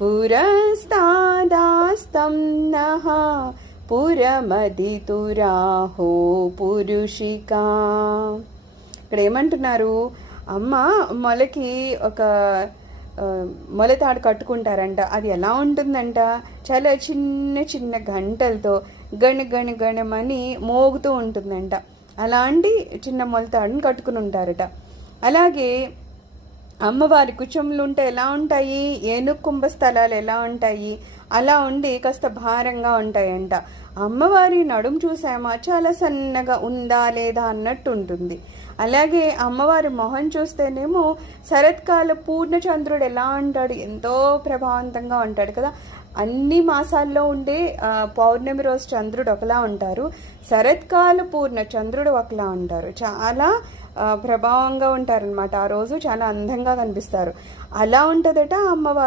పురస్తాదాస్తం నః పురమదితురాహో పురుషికా. ఇక్కడ ఏమంటున్నారు, అమ్మ మొలకి ఒక మొలతాడు కట్టుకుంటారంట. అది ఎలా ఉంటుందంట, చాలా చిన్న చిన్న గంటలతో గణి గణి గణమని మోగుతూ ఉంటుందంట. అలాంటి చిన్న మొలతాడుని కట్టుకుని ఉంటారట. అలాగే అమ్మవారి కుచములు ఉంటే ఎలా ఉంటాయి, ఏనుగు కుంభస్థలాలు ఎలా ఉంటాయి, అలా ఉండి కాస్త భారంగా ఉంటాయంట. అమ్మవారి నడుము చూసామా, చాలా సన్నగా ఉందా లేదా అన్నట్టు ఉంటుంది. అలాగే అమ్మవారి మొహం చూస్తేనేమో శరత్కాల పూర్ణచంద్రుడు ఎలా ఉంటాడు, ఎంతో ప్రభావవంతంగా ఉంటాడు కదా. అన్ని మాసాల్లో ఉండే పౌర్ణమి రోజు చంద్రుడు ఒకలా ఉంటారు, శరత్కాల పూర్ణ చంద్రుడు ఒకలా ఉంటారు. చాలా ప్రభావంగా ఉంటారనమాట. ఆ రోజు చాలా అందంగా కనిపిస్తారు. అలా ఉంటుందట అమ్మవారు.